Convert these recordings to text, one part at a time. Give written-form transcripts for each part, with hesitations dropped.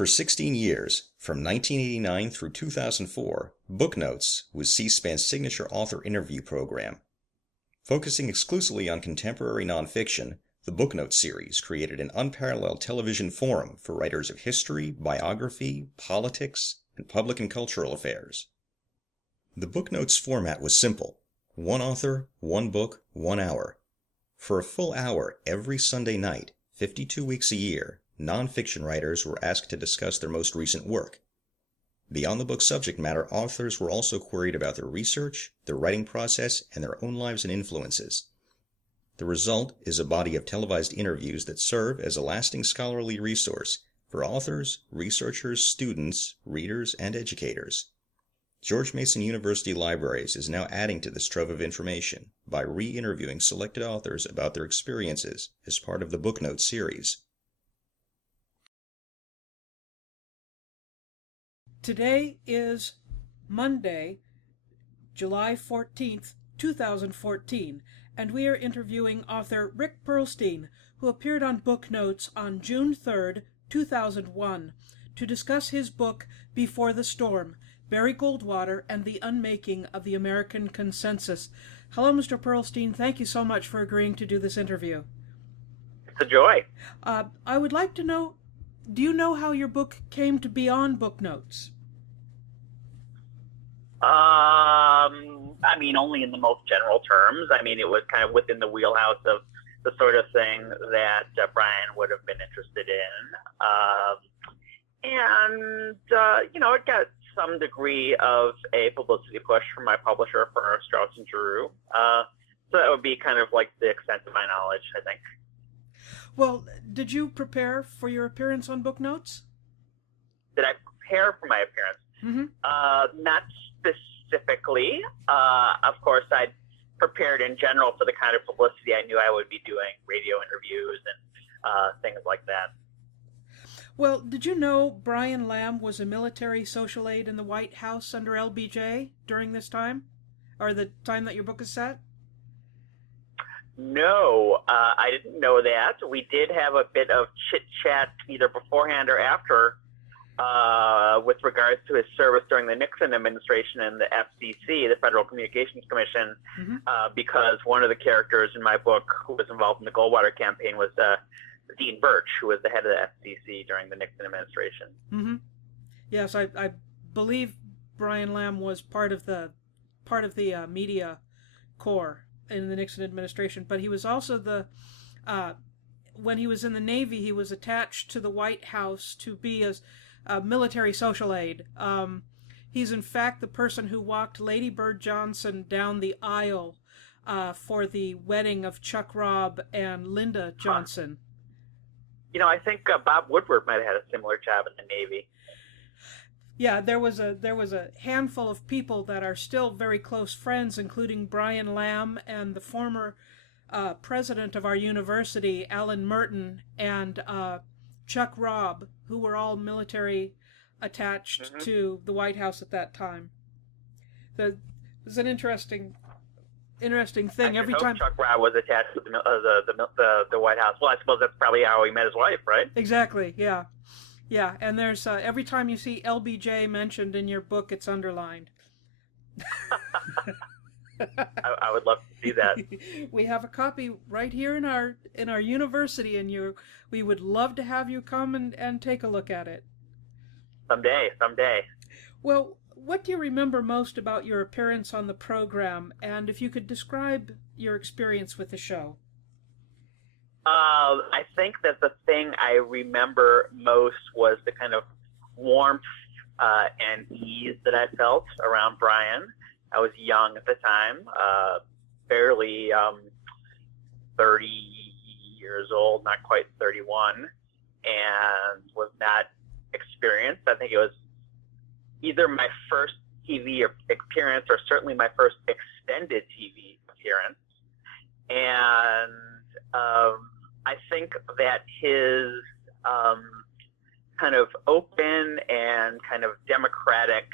For 16 years, from 1989 through 2004, Booknotes was C-SPAN's signature author interview program. Focusing exclusively on contemporary nonfiction, the Booknotes series created an unparalleled television forum for writers of history, biography, politics, and public and cultural affairs. The Booknotes format was simple: one author, one book, 1 hour. For a full hour every Sunday night, 52 weeks a year, nonfiction writers were asked to discuss their most recent work. Beyond the book's subject matter, authors were also queried about their research, their writing process, and their own lives and influences. The result is a body of televised interviews that serve as a lasting scholarly resource for authors, researchers, students, readers, and educators. George Mason University Libraries is now adding to this trove of information by re-interviewing selected authors about their experiences as part of the Booknotes series. Today is Monday, July 14th, 2014, and we are interviewing author Rick Perlstein, who appeared on Booknotes on June 3rd, 2001, to discuss his book Before the Storm, Barry Goldwater and the Unmaking of the American Consensus. Hello, Mr. Perlstein. Thank you so much for agreeing to do this interview. It's a joy. I would like to know, do you know how your book came to be on Booknotes? I mean, only in the most general terms. I mean, it was kind of within the wheelhouse of the sort of thing that Brian would have been interested in. It got some degree of a publicity push from my publisher for Strauss and Giroux. So that would be kind of like the extent of my knowledge, I think. Well, did you prepare for your appearance on Booknotes? Did I prepare for my appearance? Mm-hmm. Not specifically. Of course, I'd prepared in general for the kind of publicity I knew I would be doing, radio interviews and things like that. Well, did you know Brian Lamb was a military social aide in the White House under LBJ during this time? Or the time that your book is set? No, I didn't know that. We did have a bit of chit-chat either beforehand or after with regards to his service during the Nixon administration and the FCC, the Federal Communications Commission, because one of the characters in my book who was involved in the Goldwater campaign was Dean Birch, who was the head of the FCC during the Nixon administration. Mm-hmm. Yes, I believe Brian Lamb was part of the media corps in the Nixon administration, but he was also when he was in the Navy, he was attached to the White House to be a military social aide. He's in fact the person who walked Lady Bird Johnson down the aisle for the wedding of Chuck Robb and Linda Johnson. I think Bob Woodward might have had a similar job in the Navy. Yeah, there was a handful of people that are still very close friends, including Brian Lamb and the former president of our university, Alan Merton, and Chuck Robb, who were all military attached to the White House at that time. It was an interesting thing. Every time Chuck Robb was attached to the White House. Well, I suppose that's probably how he met his wife, right? Exactly. Yeah. Yeah, and there's every time you see LBJ mentioned in your book, it's underlined. I would love to see that. We have a copy right here in our university, and we would love to have you come and take a look at it. Someday. Well, what do you remember most about your appearance on the program, and if you could describe your experience with the show? I think that the thing I remember most was the kind of warmth and ease that I felt around Brian. I was young at the time, barely 30 years old, not quite 31, and was not experienced. I think it was either my first TV appearance or certainly my first extended TV appearance. And I think that his kind of open and kind of democratic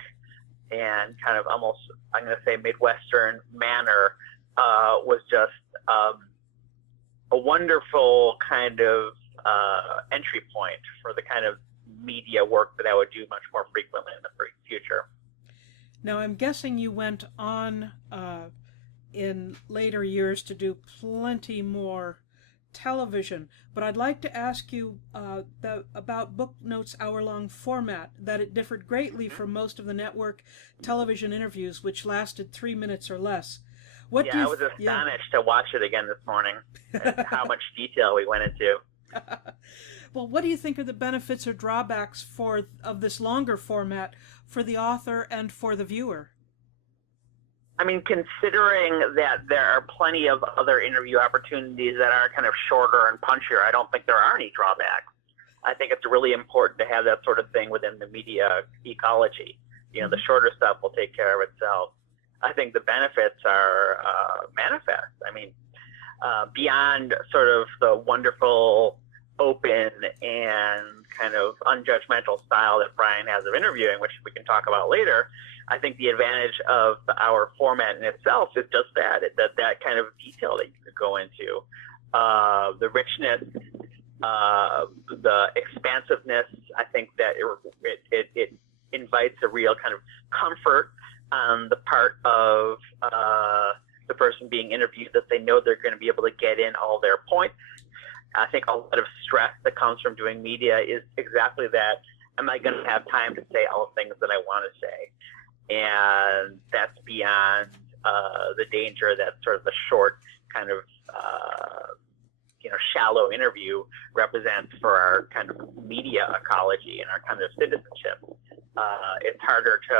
and kind of almost, I'm going to say, Midwestern manner was just a wonderful kind of entry point for the kind of media work that I would do much more frequently in the future. Now, I'm guessing you went on in later years to do plenty more television, but I'd like to ask you about Booknotes' hour-long format, that it differed greatly from most of the network television interviews, which lasted 3 minutes or less. I was astonished to watch it again this morning, and how much detail we went into. Well, what do you think are the benefits or drawbacks of this longer format for the author and for the viewer? I mean, considering that there are plenty of other interview opportunities that are kind of shorter and punchier, I don't think there are any drawbacks. I think it's really important to have that sort of thing within the media ecology. The shorter stuff will take care of itself. I think the benefits are manifest. I mean, beyond sort of the wonderful, open, and kind of unjudgmental style that Brian has of interviewing, which we can talk about later, I think the advantage of our format in itself is just that kind of detail that you could go into. The richness, the expansiveness, I think that it invites a real kind of comfort on the part of the person being interviewed, that they know they're going to be able to get in all their points. I think a lot of stress that comes from doing media is exactly that. Am I going to have time to say all the things that I want to say? And that's beyond the danger that sort of the short kind of shallow interview represents for our kind of media ecology and our kind of citizenship. It's harder to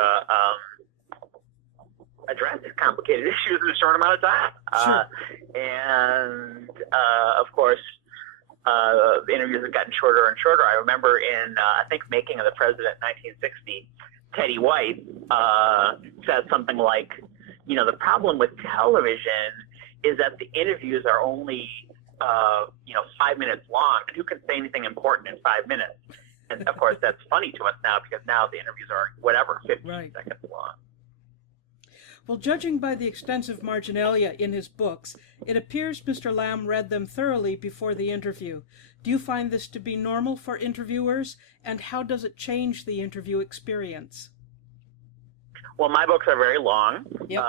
address these complicated issues in a short amount of time. Sure. Of course, the interviews have gotten shorter and shorter. I remember in, I think, Making of the President in 1960, Teddy White said something like, the problem with television is that the interviews are only, 5 minutes long, and who can say anything important in 5 minutes? And of course, that's funny to us now, because now the interviews are 15 seconds long. Well, judging by the extensive marginalia in his books, it appears Mr. Lamb read them thoroughly before the interview. Do you find this to be normal for interviewers, and how does it change the interview experience? Well, my books are very long. Yep.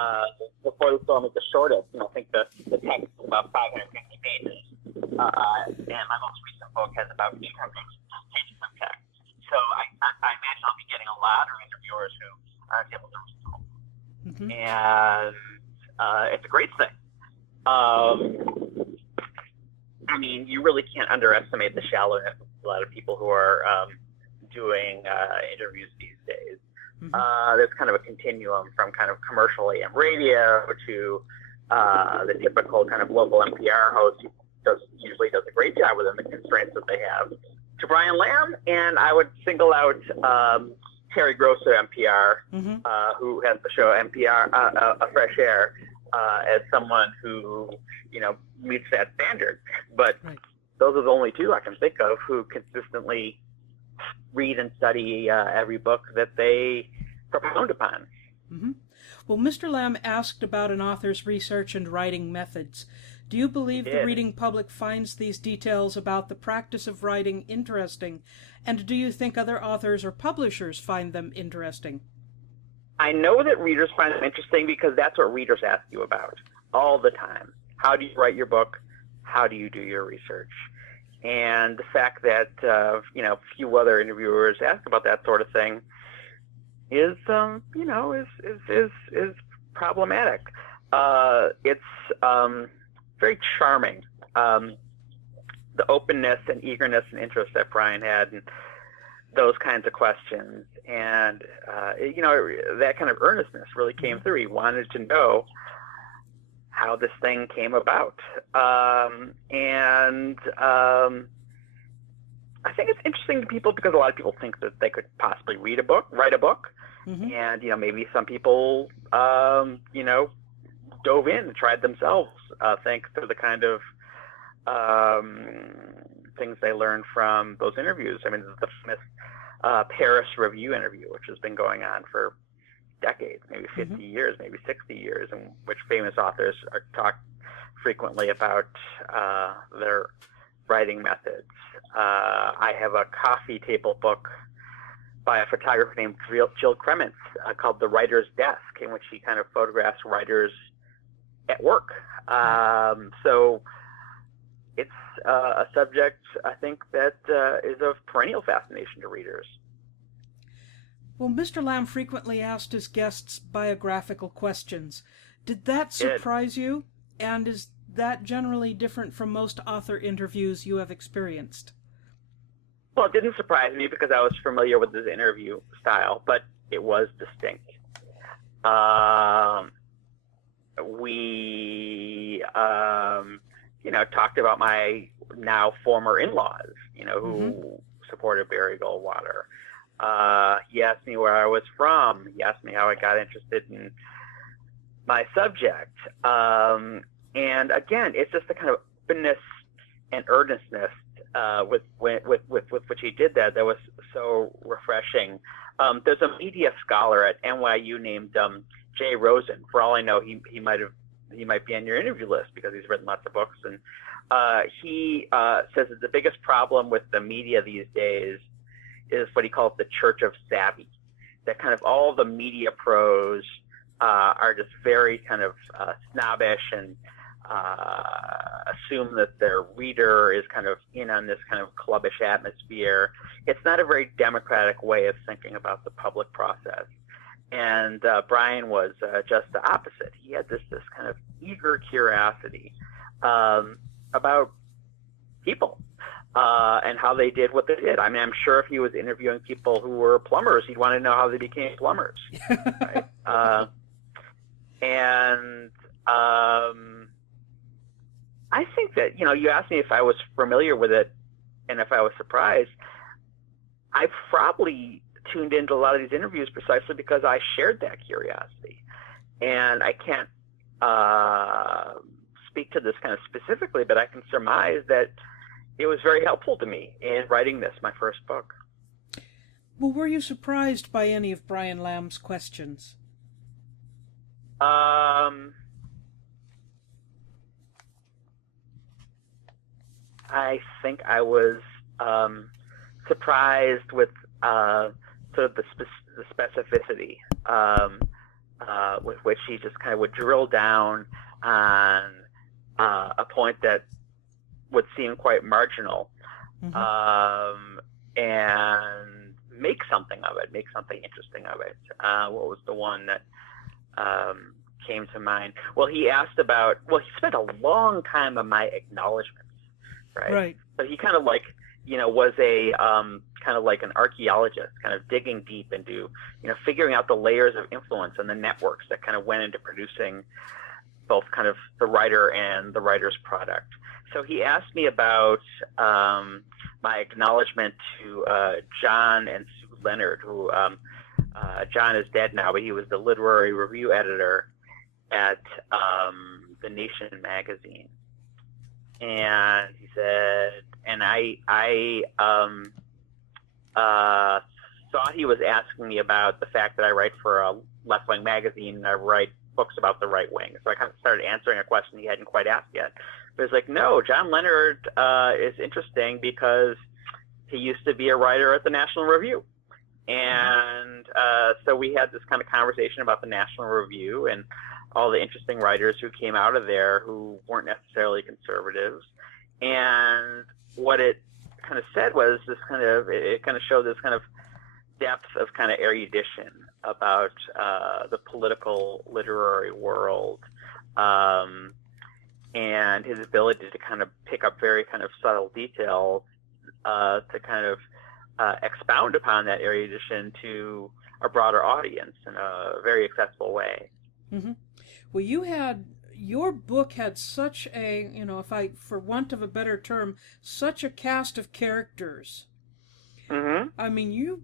Before the Storm is the shortest, I think the text is about 550 pages, and my most recent book has about 800 pages of text. So I imagine I'll be getting a lot of interviewers who aren't able to read them. Mm-hmm. And it's a great thing. I mean, you really can't underestimate the shallowness of a lot of people who are doing interviews these days. Mm-hmm. There's kind of a continuum from kind of commercial AM radio to the typical kind of local NPR host who usually does a great job within the constraints that they have, to Brian Lamb, and I would single out Terry Gross at NPR, mm-hmm. Who has the show NPR, A Fresh Air, as someone who, meets that standard. But right. Those are the only two I can think of who consistently read and study every book that they propound upon. Mm-hmm. Well, Mr. Lamb asked about an author's research and writing methods. Do you believe the reading public finds these details about the practice of writing interesting? And do you think other authors or publishers find them interesting? I know that readers find them interesting because that's what readers ask you about all the time. How do you write your book? How do you do your research? And the fact that, few other interviewers ask about that sort of thing is problematic. It's very charming. The openness and eagerness and interest that Brian had in those kinds of questions. And, that kind of earnestness really came through. He wanted to know how this thing came about. I think it's interesting to people because a lot of people think that they could possibly write a book. Mm-hmm. And, maybe some people, dove in and tried themselves, thanks to the kind of things they learned from those interviews. I mean, the famous Paris Review interview, which has been going on for decades, maybe 50 mm-hmm. years, maybe 60 years, in which famous authors talk frequently about their writing methods. I have a coffee table book by a photographer named Jill Kremens called The Writer's Desk, in which she kind of photographs writers at work. So it's a subject, I think, that is of perennial fascination to readers. Well, Mr. Lamb frequently asked his guests biographical questions. Did that surprise you? And is that generally different from most author interviews you have experienced? Well, it didn't surprise me because I was familiar with his interview style, but it was distinct. We, talked about my now former in-laws, who supported Barry Goldwater. He asked me where I was from. He asked me how I got interested in my subject. And again, it's just the kind of openness and earnestness with which he did that was so refreshing. There's a media scholar at NYU named Jay Rosen. For all I know, he might be on your interview list because he's written lots of books. And he says that the biggest problem with the media these days is what he calls the church of savvy. That kind of all the media pros are just very kind of snobbish and assume that their reader is kind of in on this kind of clubbish atmosphere. It's not a very democratic way of thinking about the public process. And Brian was just the opposite. He had this kind of eager curiosity about people and how they did what they did. I mean, I'm sure if he was interviewing people who were plumbers, he'd want to know how they became plumbers. Right? And I think that, you asked me if I was familiar with it and if I was surprised. I probably tuned into a lot of these interviews precisely because I shared that curiosity. And I can't speak to this kind of specifically, but I can surmise that it was very helpful to me in writing this, my first book. Well, were you surprised by any of Brian Lamb's questions? I think I was surprised with sort of the specificity with which he just kind of would drill down on a point that would seem quite marginal, and make something of it, make something interesting of it. What was the one that came to mind? Well, he spent a long time on my acknowledgments, right? So he kind of was a kind of like an archaeologist, kind of digging deep into, figuring out the layers of influence and the networks that kind of went into producing both kind of the writer and the writer's product. So he asked me about my acknowledgement to John and Sue Leonard, who John is dead now, but he was the literary review editor at The Nation magazine. And he said, and I thought he was asking me about the fact that I write for a left-wing magazine and I write books about the right wing. So I kind of started answering a question he hadn't quite asked yet. But it's like, no, John Leonard is interesting because he used to be a writer at the National Review. And so we had this kind of conversation about the National Review and all the interesting writers who came out of there who weren't necessarily conservatives. And what it kind of said was it kind of showed this kind of depth of kind of erudition about the political literary world, and his ability to kind of pick up very kind of subtle details to kind of expound upon that erudition to a broader audience in a very accessible way. Mm-hmm. Well, your book had such a, for want of a better term, such a cast of characters. Mm-hmm. I mean, you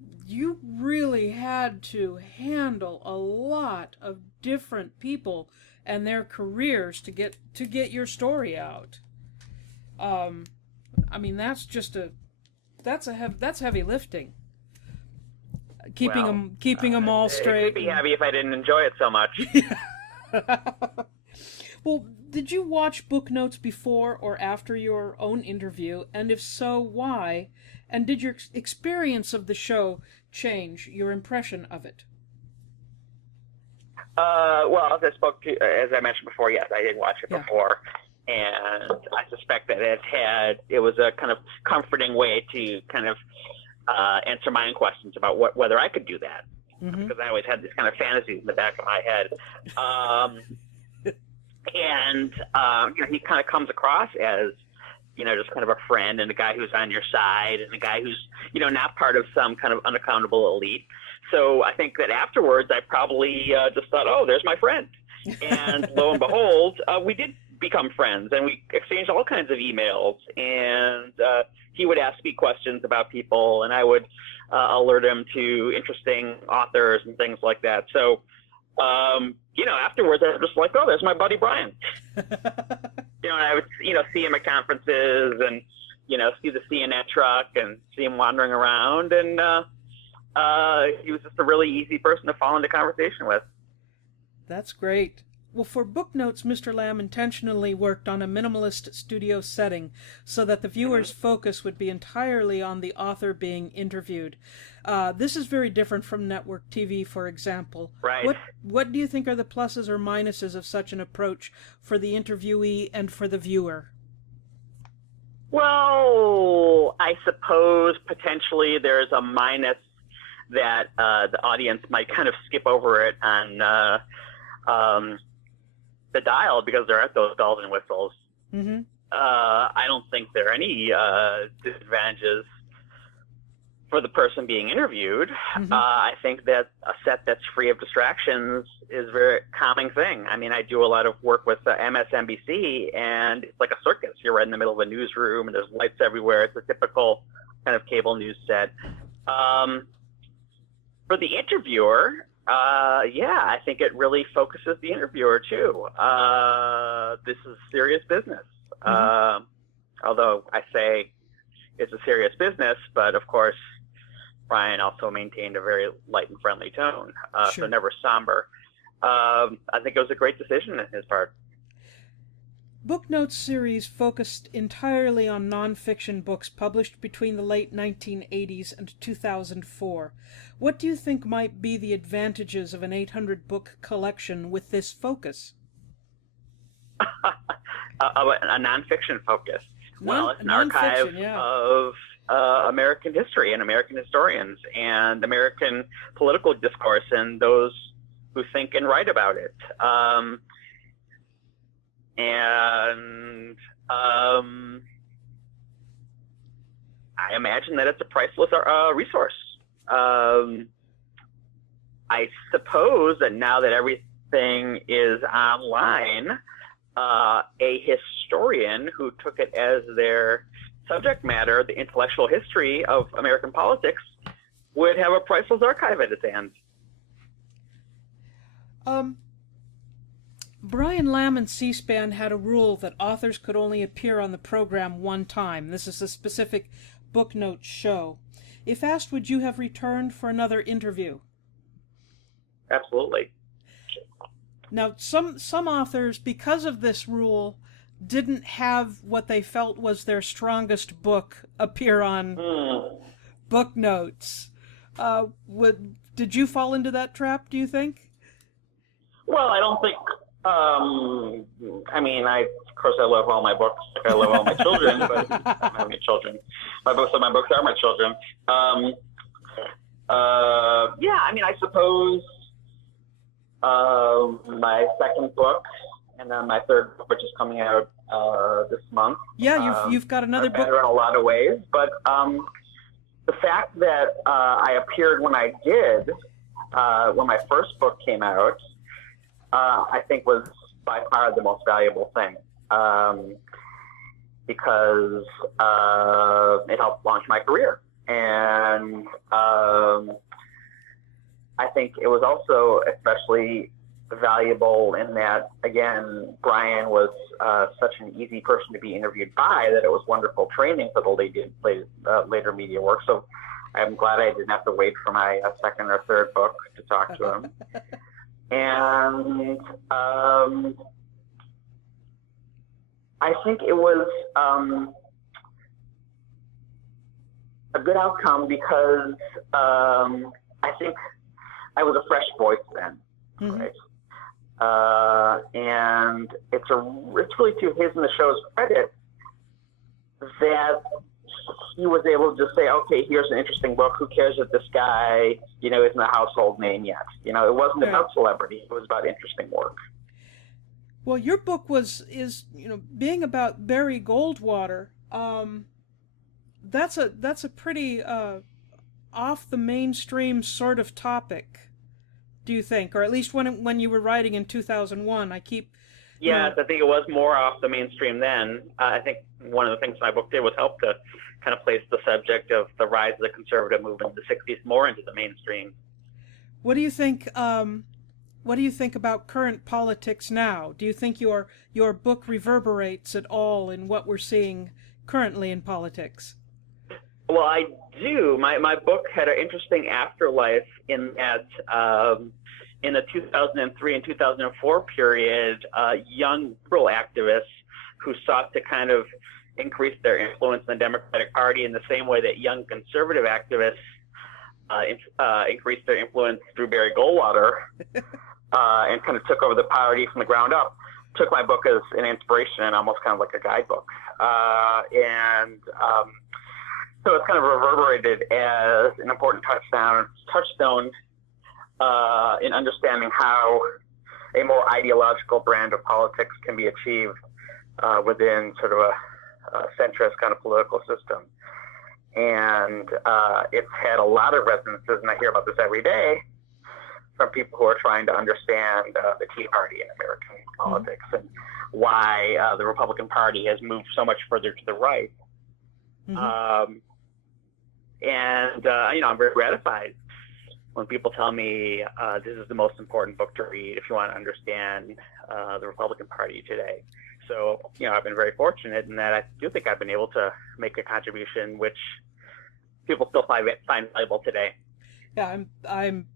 really had to handle a lot of different people and their careers to get your story out. I mean, that's heavy lifting. Keeping them all straight. It'd be heavy if I didn't enjoy it so much. Well, did you watch Booknotes before or after your own interview? And if so, why? And did your experience of the show change your impression of it? Well, as I mentioned before, yes, I did watch it before, and I suspect that it was a kind of comforting way to kind of answer my own questions about whether I could do that, because I always had these kind of fantasies in the back of my head. He kind of comes across as, just kind of a friend and a guy who's on your side and a guy who's, not part of some kind of unaccountable elite. So I think that afterwards I probably just thought, oh, there's my friend. And lo and behold, we did become friends, and we exchanged all kinds of emails. And he would ask me questions about people, and I would alert him to interesting authors and things like that. So, afterwards I was just like, oh, there's my buddy Brian. And I would, see him at conferences and, see the CNN truck and see him wandering around. And he was just a really easy person to fall into conversation with. That's great. Well, for Booknotes, Mr. Lamb intentionally worked on a minimalist studio setting so that the viewer's focus would be entirely on the author being interviewed. This is very different from network TV, for example. Right. What do you think are the pluses or minuses of such an approach for the interviewee and for the viewer? Well, I suppose potentially there's a minus that the audience might kind of skip over it on the dial because there aren't those bells and whistles. I don't think there are any disadvantages for the person being interviewed. I think that a set that's free of distractions is a very calming thing. I mean, I do a lot of work with MSNBC, and it's like a circus. You're right in the middle of a newsroom, and there's lights everywhere. It's a typical kind of cable news set. For the interviewer, I think it really focuses the interviewer too. This is serious business. Although I say it's a serious business, but of course, Brian also maintained a very light and friendly tone, so never somber. I think it was a great decision on his part. Booknotes series focused entirely on nonfiction books published between the late 1980s and 2004. What do you think might be the advantages of an 800-book collection with this focus? A nonfiction focus. Well, it's an archive of American history and American historians and American political discourse and those who think and write about it. I imagine that it's a priceless resource. I suppose that now that everything is online, a historian who took it as their subject matter, the intellectual history of American politics, would have a priceless archive at his hands. Brian Lamb and C-SPAN had a rule that authors could only appear on the program one time. This is a specific Booknotes show. If asked, would you have returned for another interview? Absolutely. Now, some authors, because of this rule, didn't have what they felt was their strongest book appear on Booknotes. Did you fall into that trap, do you think? Well, I don't think... of course, I love all my books. Like I love all my children, but I don't have any children. My books are my children. I suppose my second book and then my third book, which is coming out this month. Yeah, you've got another book. Better in a lot of ways, but the fact that I appeared when I did, when my first book came out, I think was by far the most valuable thing, because it helped launch my career. And I think it was also especially valuable in that, again, Brian was such an easy person to be interviewed by that it was wonderful training for the later media work. So I'm glad I didn't have to wait for my second or third book to talk to him. And I think it was a good outcome because I think I was a fresh voice then, right? And it's really to his and the show's credit that he was able to say, okay, here's an interesting book. Who cares that this guy, isn't a household name yet? It wasn't about celebrity. It was about interesting work. Well, your book is being about Barry Goldwater. That's a pretty off the mainstream sort of topic. Do you think, or at least when you were writing in 2001? I think it was more off the mainstream then. I think one of the things my book did was help to kind of place the subject of the rise of the conservative movement in the 60s more into the mainstream. What do you think? What do you think about current politics now? Do you think your book reverberates at all in what we're seeing currently in politics? Well, I do. My book had an interesting afterlife in that in the 2003 and 2004 period, young liberal activists who sought to kind of increase their influence in the Democratic Party in the same way that young conservative activists increased their influence through Barry Goldwater and kind of took over the party from the ground up, took my book as an inspiration and almost kind of like a guidebook. So it's kind of reverberated as an important touchstone in understanding how a more ideological brand of politics can be achieved within sort of a centrist kind of political system. And it's had a lot of resonances, and I hear about this every day from people who are trying to understand the Tea Party in American politics and why the Republican Party has moved so much further to the right. I'm very gratified when people tell me this is the most important book to read if you want to understand the Republican Party today. So, I've been very fortunate in that I do think I've been able to make a contribution which people still find valuable today. Yeah, I'm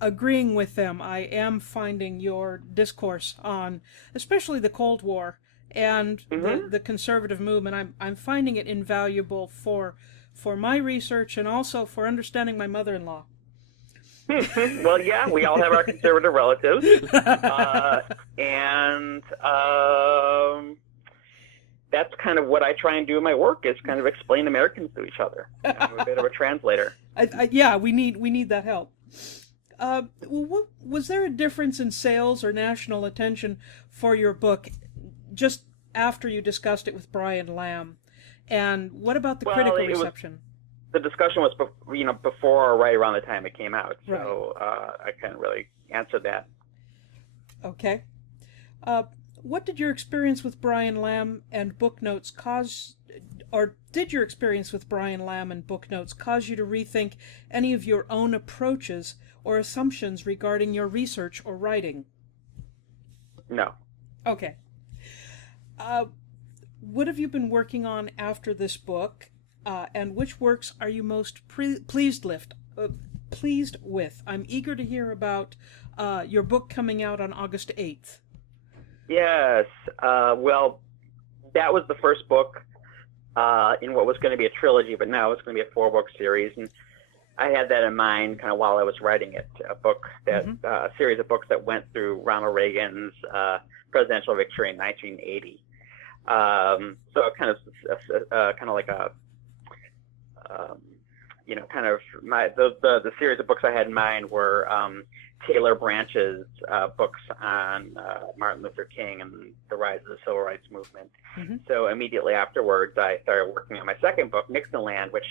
agreeing with them. I am finding your discourse on especially the Cold War and the conservative movement. I'm finding it invaluable for my research and also for understanding my mother-in-law. Well, yeah, we all have our conservative relatives. That's kind of what I try and do in my work is kind of explain Americans to each other. I'm a bit of a translator. We need that help. Was there a difference in sales or national attention for your book just after you discussed it with Brian Lamb? And what about the critical reception? The discussion was, before or right around the time it came out. So I can't really answer that. Okay. What did your experience with Brian Lamb and Booknotes did your experience with Brian Lamb and Booknotes cause you to rethink any of your own approaches or assumptions regarding your research or writing? No. Okay. What have you been working on after this book, and which works are you most pleased with? I'm eager to hear about your book coming out on August 8th. Yes. Well, that was the first book in what was going to be a trilogy, but now it's going to be a 4-book series. And I had that in mind kind of while I was writing it, a series of books that went through Ronald Reagan's presidential victory in 1980. So kind of like a, the series of books I had in mind were Taylor Branch's books on Martin Luther King and the rise of the Civil Rights Movement. So immediately afterwards, I started working on my second book, Nixonland, which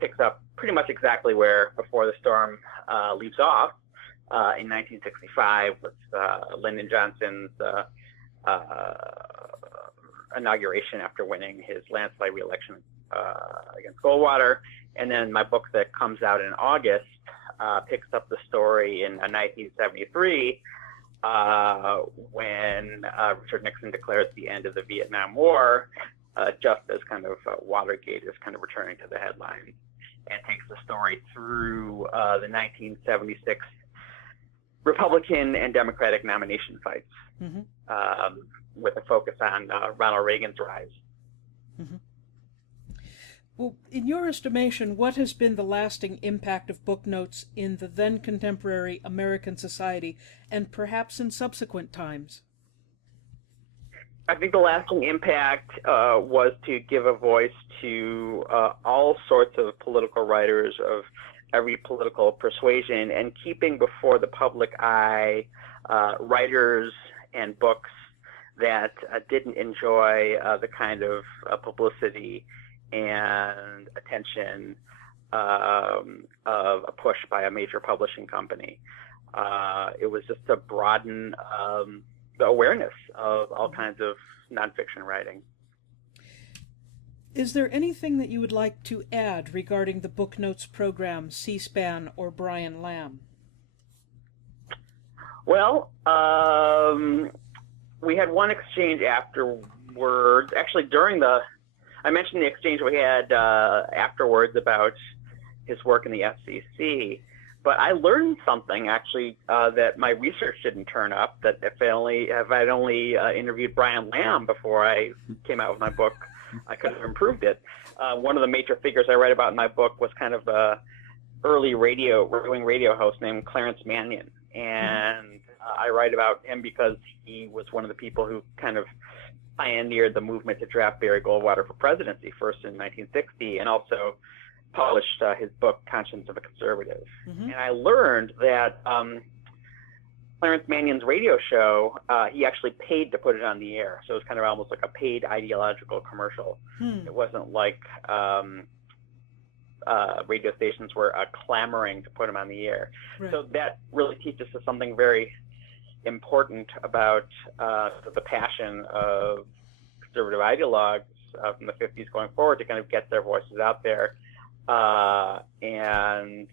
picks up pretty much exactly where Before the Storm leaves off in 1965 with Lyndon Johnson's inauguration after winning his landslide re-election against Goldwater. And then my book that comes out in August picks up the story in 1973 when Richard Nixon declares the end of the Vietnam War, just as kind of Watergate is kind of returning to the headlines, and takes the story through the 1976 Republican and Democratic nomination fights, with a focus on Ronald Reagan's rise. Mm-hmm. Well, in your estimation, what has been the lasting impact of Booknotes in the then contemporary American society, and perhaps in subsequent times? I think the lasting impact was to give a voice to all sorts of political writers of every political persuasion, and keeping before the public eye writers and books that didn't enjoy the kind of publicity and attention of a push by a major publishing company. It was just to broaden the awareness of all kinds of nonfiction writing. Is there anything that you would like to add regarding the Booknotes program, C-SPAN, or Brian Lamb? Well, we had one exchange afterwards. Actually, I mentioned the exchange we had afterwards about his work in the FCC. But I learned something, actually, that my research didn't turn up, that if I'd only interviewed Brian Lamb before I came out with my book, I could have improved it. One of the major figures I write about in my book was kind of a early radio host named Clarence Mannion. And I write about him because he was one of the people who kind of pioneered the movement to draft Barry Goldwater for presidency, first in 1960, and also published his book, Conscience of a Conservative. And I learned that Clarence Mannion's radio show, he actually paid to put it on the air. So it was kind of almost like a paid ideological commercial. It wasn't like radio stations were clamoring to put him on the air. Right. So that really teaches us something very important about the passion of conservative ideologues from the 50s going forward to kind of get their voices out there. And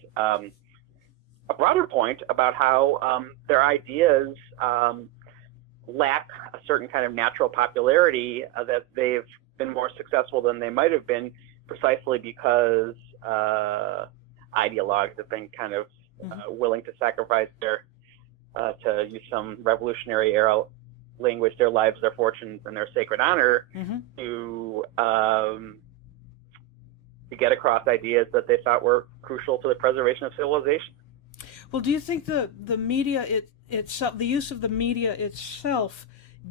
a broader point about how their ideas lack a certain kind of natural popularity, that they've been more successful than they might have been precisely because ideologues have been kind of willing to sacrifice their, to use some revolutionary era language, their lives, their fortunes, and their sacred honor to get across ideas that they thought were crucial to the preservation of civilization. Well, do you think the media itself, the use of the media itself,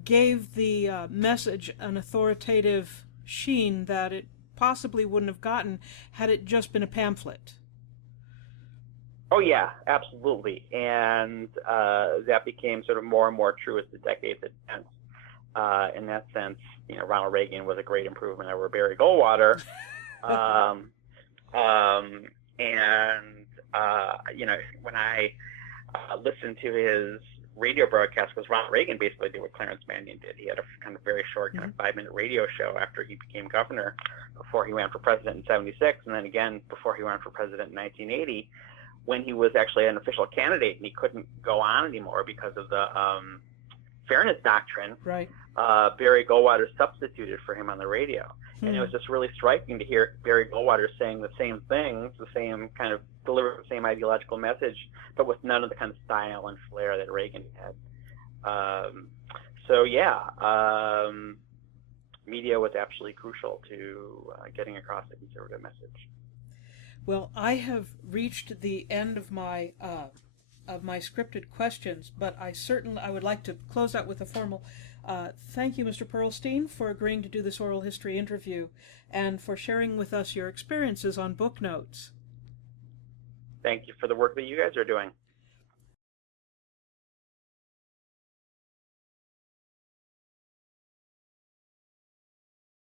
gave the message an authoritative sheen that it possibly wouldn't have gotten had it just been a pamphlet? Oh yeah, absolutely, and that became sort of more and more true as the decades advanced. In that sense, Ronald Reagan was a great improvement over Barry Goldwater. When I listened to his radio broadcast, because Ronald Reagan basically did what Clarence Mannion did. He had a kind of very short, kind of 5-minute radio show after he became governor, before he ran for president in '76, and then again before he ran for president in 1980, when he was actually an official candidate and he couldn't go on anymore because of the fairness doctrine. Right. Barry Goldwater substituted for him on the radio. And it was just really striking to hear Barry Goldwater saying the same things, the same kind of deliver the same ideological message, but with none of the kind of style and flair that Reagan had. Media was absolutely crucial to getting across the conservative message. Well, I have reached the end of my scripted questions, but I would like to close out with a formal thank you, Mr. Perlstein, for agreeing to do this oral history interview and for sharing with us your experiences on Booknotes. Thank you for the work that you guys are doing.